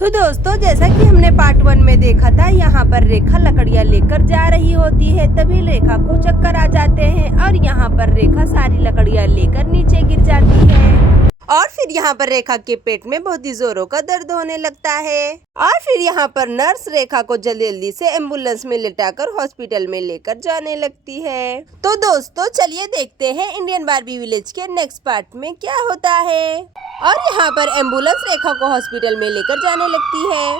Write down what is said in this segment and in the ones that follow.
तो दोस्तों, जैसा कि हमने पार्ट 1 में देखा था, यहाँ पर रेखा लकड़ियाँ लेकर जा रही होती है। तभी रेखा को चक्कर आ जाते हैं और यहाँ पर रेखा सारी लकड़ियाँ लेकर नीचे गिर जाती है। और फिर यहाँ पर रेखा के पेट में बहुत ही जोरों का दर्द होने लगता है। और फिर यहाँ पर नर्स रेखा को जल्दी जल्दी से एम्बुलेंस में लेटाकर हॉस्पिटल में लेकर जाने लगती है। तो दोस्तों, चलिए देखते हैं इंडियन बार्बी विलेज के नेक्स्ट पार्ट में क्या होता है। और यहाँ पर एम्बुलेंस रेखा को हॉस्पिटल में लेकर जाने लगती है।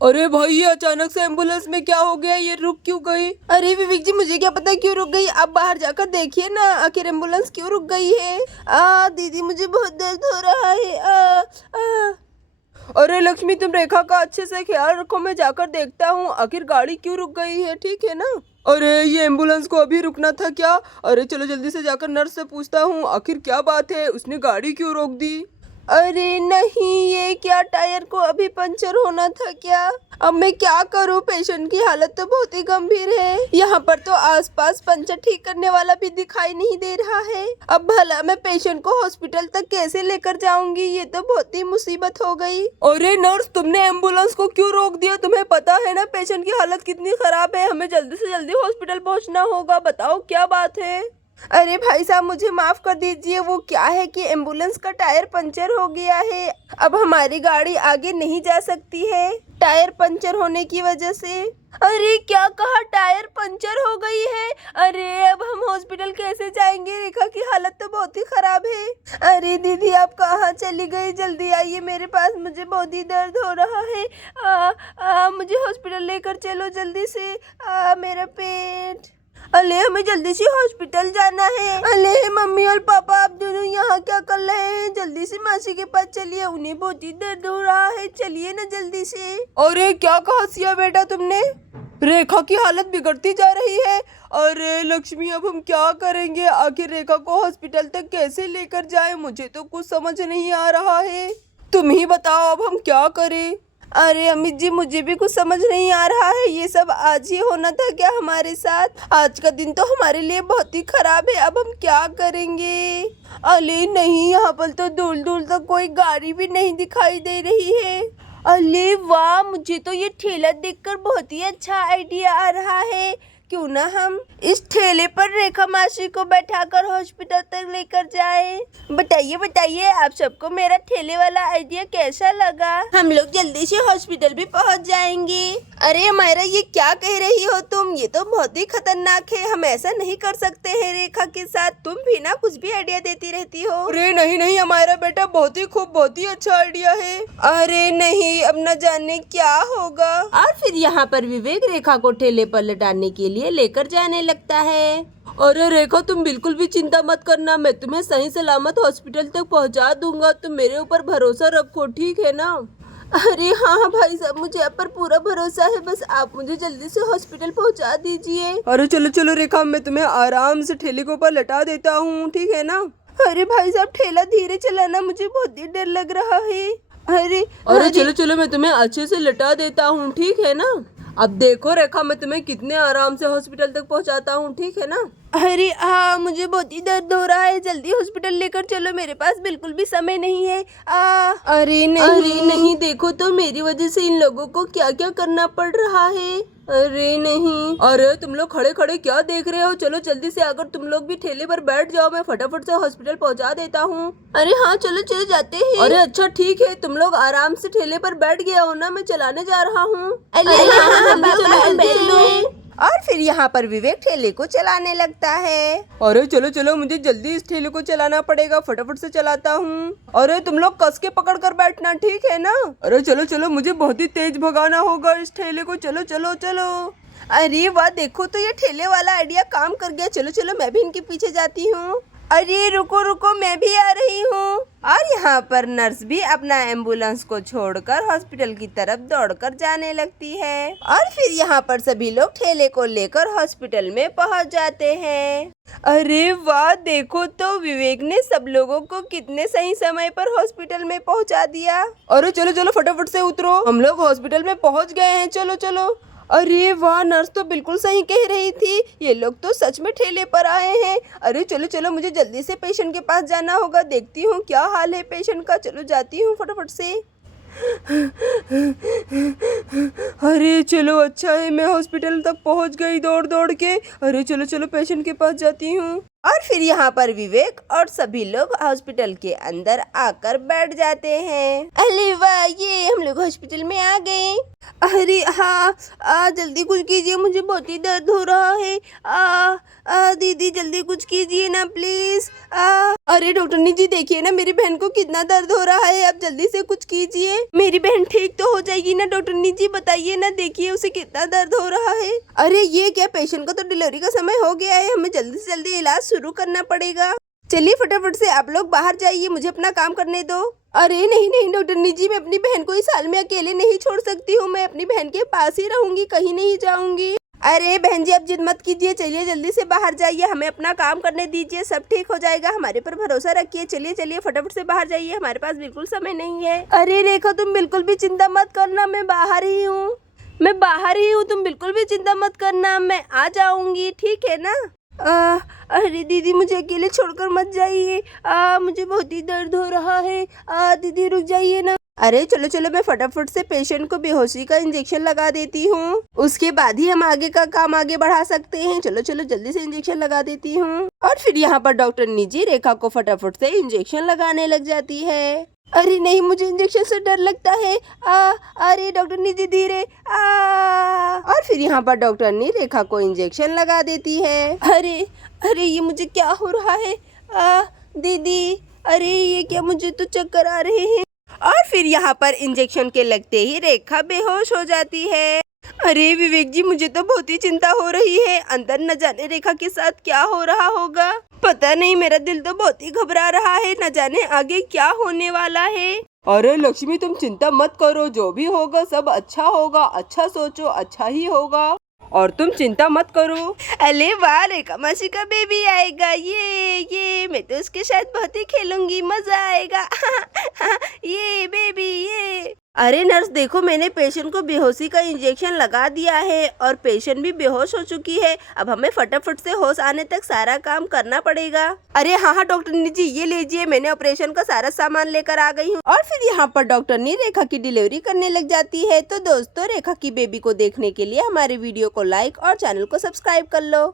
अरे भाई, ये अचानक से एम्बुलेंस में क्या हो गया? ये रुक क्यों गई? अरे विवेक जी, मुझे क्या पता क्यों रुक गई। आप बाहर जाकर देखिए ना, आखिर एम्बुलेंस क्यों रुक गई है। दीदी, मुझे बहुत दर्द हो रहा है। अरे लक्ष्मी, तुम रेखा का अच्छे से ख्याल रखो, मैं जाकर देखता हूँ आखिर गाड़ी क्यों रुक गई है। ठीक है ना? अरे ये एम्बुलेंस को अभी रुकना था क्या? अरे चलो जल्दी से जाकर नर्स से पूछता हूँ आखिर क्या बात है, उसने गाड़ी क्यों रोक दी। अरे नहीं, ये क्या टायर को अभी पंचर होना था क्या? अब मैं क्या करूं? पेशेंट की हालत तो बहुत ही गंभीर है। यहाँ पर तो आसपास पंचर ठीक करने वाला भी दिखाई नहीं दे रहा है। अब भला मैं पेशेंट को हॉस्पिटल तक कैसे लेकर जाऊंगी? ये तो बहुत ही मुसीबत हो गई। अरे नर्स, तुमने एम्बुलेंस को क्यों रोक दिया? तुम्हें पता है ना पेशेंट की हालत कितनी खराब है, हमें जल्दी से जल्दी हॉस्पिटल पहुँचना होगा। बताओ क्या बात है। अरे भाई साहब, मुझे माफ कर दीजिए। वो क्या है कि एम्बुलेंस का टायर पंचर हो गया है। अब हमारी गाड़ी आगे नहीं जा सकती है टायर पंचर होने की वजह से। अरे क्या कहा? टायर पंचर हो गई है? अरे अब हम हॉस्पिटल कैसे जाएंगे? रेखा की हालत तो बहुत ही खराब है। अरे दीदी, आप कहाँ चली गई? जल्दी आइए मेरे पास, मुझे बहुत ही दर्द हो रहा है। मुझे हॉस्पिटल लेकर चलो जल्दी से। मेरा पेट। अले, हमें जल्दी से हॉस्पिटल जाना है। अले मम्मी और पापा, आप दोनों यहाँ क्या कर रहे हैं? जल्दी से मासी के पास चलिए, उन्हें बहुत ही दर्द हो रहा है। चलिए ना जल्दी से। अरे क्या कहा सिया बेटा तुमने? रेखा की हालत बिगड़ती जा रही है। अरे लक्ष्मी, अब हम क्या करेंगे? आखिर रेखा को हॉस्पिटल तक कैसे लेकर जाएं? मुझे तो कुछ समझ नहीं आ रहा है। तुम ही बताओ अब हम क्या करें। अरे अमित जी, मुझे भी कुछ समझ नहीं आ रहा है। ये सब आज ही होना था क्या हमारे साथ? आज का दिन तो हमारे लिए बहुत ही खराब है। अब हम क्या करेंगे? अले नहीं, यहाँ पर तो दूर दूर तक कोई गाड़ी भी नहीं दिखाई दे रही है। अले वाह, मुझे तो ये ठेला देखकर बहुत ही अच्छा आइडिया आ रहा है। क्यों ना हम इस ठेले पर रेखा मासी को बैठाकर हॉस्पिटल तक लेकर जाएं। बताइए बताइए, आप सबको मेरा ठेले वाला आइडिया कैसा लगा? हम लोग जल्दी से हॉस्पिटल भी पहुंच जाएंगे। अरे मायरा, ये क्या कह रही हो तुम? ये तो बहुत ही खतरनाक है। हम ऐसा नहीं कर सकते हैं रेखा के साथ। तुम भी ना कुछ भी आइडिया देती रहती हो। अरे नहीं नहीं हमारा बेटा, बहुत ही खूब, बहुत ही अच्छा आइडिया है। अरे नहीं, अब न जाने क्या होगा। और फिर यहाँ पर विवेक रेखा को ठेले पर लटाने के लिए लेकर जाने लगता है। अरे रेखा, तुम बिल्कुल भी चिंता मत करना, मैं तुम्हें सही सलामत हॉस्पिटल तक पहुंचा दूंगा। तुम मेरे ऊपर भरोसा रखो, ठीक है ना? अरे हाँ भाई साहब, मुझे आप पर पूरा भरोसा है। बस आप मुझे जल्दी से हॉस्पिटल पहुंचा दीजिए। अरे चलो चलो रेखा, मैं तुम्हें आराम से ठेले के ऊपर लटा देता हूँ, ठीक है ना? अरे भाई साहब, ठेला धीरे चलाना, मुझे बहुत ही डर लग रहा है। अरे चलो चलो, मैं तुम्हें अच्छे से लटा देता हूँ, ठीक है ना? अब देखो रेखा, मैं तुम्हें कितने आराम से हॉस्पिटल तक पहुँचाता हूँ, ठीक है ना? अरे हाँ, मुझे बहुत ही दर्द हो रहा है। जल्दी हॉस्पिटल लेकर चलो, मेरे पास बिल्कुल भी समय नहीं है। अरे नहीं, देखो तो मेरी वजह से इन लोगों को क्या क्या करना पड़ रहा है। अरे नहीं। अरे तुम लोग खड़े खड़े क्या देख रहे हो? चलो जल्दी से, अगर तुम लोग भी ठेले पर बैठ जाओ, मैं फटाफट से हॉस्पिटल पहुंचा देता हूँ। अरे हाँ, चलो चलो जाते हैं। अरे अच्छा ठीक है, तुम लोग आराम से ठेले पर बैठ गया हो ना, मैं चलाने जा रहा हूँ। और फिर यहाँ पर विवेक ठेले को चलाने लगता है। अरे चलो चलो, मुझे जल्दी इस ठेले को चलाना पड़ेगा, फटाफट से चलाता हूँ। अरे तुम लोग कस के पकड़ कर बैठना, ठीक है ना? अरे चलो चलो, मुझे बहुत ही तेज भगाना होगा इस ठेले को। चलो चलो चलो। अरे वाह, देखो तो ये ठेले वाला आइडिया काम कर गया। चलो चलो, मैं भी इनके पीछे जाती हूँ। अरे रुको रुको, मैं भी आ रही हूँ। और यहाँ पर नर्स भी अपना एम्बुलेंस को छोड़कर हॉस्पिटल की तरफ दौड़कर जाने लगती है। और फिर यहाँ पर सभी लोग ठेले को लेकर हॉस्पिटल में पहुँच जाते हैं। अरे वाह, देखो तो विवेक ने सब लोगों को कितने सही समय पर हॉस्पिटल में पहुँचा दिया। अरे चलो चलो, फटाफट से उतरो, हम लोग हॉस्पिटल में पहुँच गए हैं। चलो चलो। अरे वाह, नर्स तो बिल्कुल सही कह रही थी। ये लोग तो सच में ठेले पर आए हैं। अरे चलो चलो, मुझे जल्दी से पेशेंट के पास जाना होगा, देखती हूँ क्या हाल है पेशेंट का। चलो जाती हूँ फटाफट से। अरे चलो, अच्छा है मैं हॉस्पिटल तक पहुंच गई दौड़ दौड़ के। अरे चलो चलो, पेशेंट के पास जाती हूँ। और फिर यहाँ पर विवेक और सभी लोग हॉस्पिटल के अंदर आकर बैठ जाते हैं। अरे वाह, ये हम लोग हॉस्पिटल में आ गए। अरे हाँ, जल्दी कुछ कीजिए, मुझे बहुत ही दर्द हो रहा है। दीदी जल्दी कुछ कीजिए ना प्लीज। अरे डॉक्टरनी जी, देखिए ना मेरी बहन को कितना दर्द हो रहा है, आप जल्दी से कुछ कीजिए। मेरी बहन ठीक तो हो जाएगी ना डॉक्टरनी जी, बताइए ना, देखिए उसे कितना दर्द हो रहा है। अरे ये क्या, पेशेंट का तो डिलीवरी का समय हो गया है, हमें जल्दी से जल्दी इलाज शुरू करना पड़ेगा। चलिए फटाफट से आप लोग बाहर जाइए, मुझे अपना काम करने दो। अरे नहीं नहीं डॉक्टरनी जी, मैं अपनी बहन को इस हाल में अकेले नहीं छोड़ सकती हूँ, मैं अपनी बहन के पास ही रहूंगी, कहीं नहीं जाऊंगी। अरे बहन जी, आप जिद मत कीजिए, चलिए जल्दी से बाहर जाइए, हमें अपना काम करने दीजिए, सब ठीक हो जाएगा, हमारे पर भरोसा रखिए। चलिए चलिए फटाफट से बाहर जाइए, हमारे पास बिल्कुल समय नहीं है। अरे रेखा, तुम बिल्कुल भी चिंता मत करना, मैं बाहर ही हूँ, मैं बाहर ही हूँ, तुम बिल्कुल भी चिंता मत करना, मैं आ जाऊंगी, ठीक है ना। अरे दीदी, मुझे अकेले छोड़कर मत जाइए, मुझे बहुत ही दर्द हो रहा है। दीदी रुक जाइए ना। अरे चलो चलो, मैं फटाफट से पेशेंट को बेहोशी का इंजेक्शन लगा देती हूँ, उसके बाद ही हम आगे का काम आगे बढ़ा सकते हैं। चलो चलो, जल्दी से इंजेक्शन लगा देती हूँ। और फिर यहाँ पर डॉक्टर निजी रेखा को फटाफट से इंजेक्शन लगाने लग जाती है। अरे नहीं, मुझे इंजेक्शन से डर लगता है। अरे डॉक्टर निजी धीरे। और फिर यहाँ पर डॉक्टर नी रेखा को इंजेक्शन लगा देती है। अरे अरे, ये मुझे क्या हो रहा है? दीदी, अरे ये क्या, मुझे तो चक्कर आ रहे हैं। और फिर यहाँ पर इंजेक्शन के लगते ही रेखा बेहोश हो जाती है। अरे विवेक जी, मुझे तो बहुत ही चिंता हो रही है, अंदर न जाने रेखा के साथ क्या हो रहा होगा, पता नहीं, मेरा दिल तो बहुत ही घबरा रहा है, न जाने आगे क्या होने वाला है। अरे लक्ष्मी, तुम चिंता मत करो, जो भी होगा सब अच्छा होगा, अच्छा सोचो, अच्छा ही होगा, और तुम चिंता मत करो। अरे वाह, रेखा मासी का बेबी आएगा, ये मैं तो उसके साथ बहुत ही खेलूंगी, मजा आएगा। ये बेबी, ये। अरे नर्स देखो, मैंने पेशेंट को बेहोशी का इंजेक्शन लगा दिया है और पेशेंट भी बेहोश हो चुकी है। अब हमें फटाफट से होश आने तक सारा काम करना पड़ेगा। अरे हाँ डॉक्टर जी, ये लीजिए, मैंने ऑपरेशन का सारा सामान लेकर आ गई हूँ। और फिर यहाँ पर डॉक्टर नी रेखा की डिलीवरी करने लग जाती है। तो दोस्तों, रेखा की बेबी को देखने के लिए हमारे वीडियो को लाइक और चैनल को सब्सक्राइब कर लो।